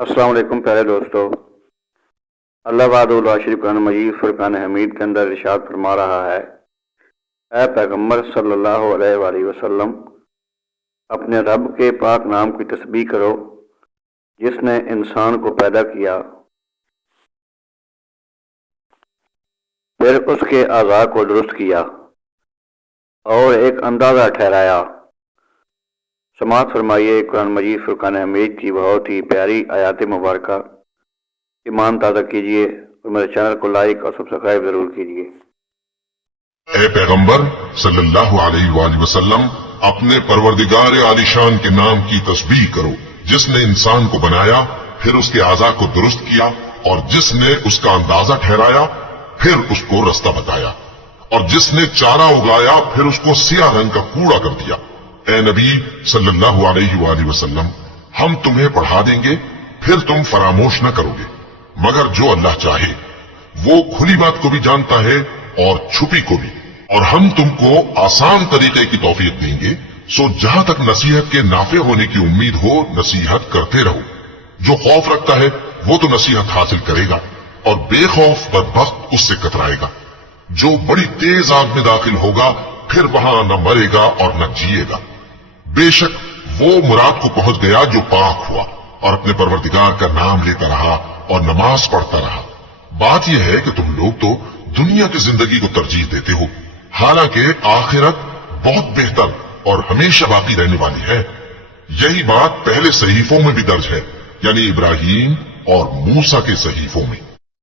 السلام علیکم پیارے دوستو، اللہ وحدہ لا شریک قرآن مجید فرقان حمید کے اندر ارشاد فرما رہا ہے، اے پیغمبر صلی اللہ علیہ وآلہ وسلم، اپنے رب کے پاک نام کی تسبیح کرو جس نے انسان کو پیدا کیا، پھر اس کے اعضاء کو درست کیا اور ایک اندازہ ٹھہرایا۔ سماعت فرمائیے قرآن مجید فرقان حمید کی بہت ہی پیاری آیات مبارکہ۔ ایمان تازہ کیجیے اور میرے چینل کو لائک اور سبسکرائب ضرور کیجیے۔ اے پیغمبر صلی اللہ علیہ وآلہ وسلم، اپنے پروردگار عالیشان کے نام کی تسبیح کرو جس نے انسان کو بنایا، پھر اس کے اعضاء کو درست کیا، اور جس نے اس کا اندازہ ٹھہرایا، پھر اس کو رستہ بتایا، اور جس نے چارہ اگایا، پھر اس کو سیاہ رنگ کا کوڑا کر دیا۔ اے نبی صلی اللہ علیہ وآلہ وسلم، ہم تمہیں پڑھا دیں گے، پھر تم فراموش نہ کرو گے، مگر جو اللہ چاہے۔ وہ کھلی بات کو بھی جانتا ہے اور چھپی کو بھی، اور ہم تم کو آسان طریقے کی توفیق دیں گے، سو جہاں تک نصیحت کے نافع ہونے کی امید ہو نصیحت کرتے رہو۔ جو خوف رکھتا ہے وہ تو نصیحت حاصل کرے گا، اور بے خوف بدبخت اس سے کترائے گا۔ جو بڑی تیز آگ میں داخل ہوگا، پھر وہاں نہ مرے گا اور نہ جیے گا۔ بے شک وہ مراد کو پہنچ گیا جو پاک ہوا اور اپنے پروردگار کا نام لیتا رہا اور نماز پڑھتا رہا۔ بات یہ ہے کہ تم لوگ تو دنیا کی زندگی کو ترجیح دیتے ہو، حالانکہ آخرت بہت بہتر اور ہمیشہ باقی رہنے والی ہے۔ یہی بات پہلے صحیفوں میں بھی درج ہے، یعنی ابراہیم اور موسیٰ کے صحیفوں میں۔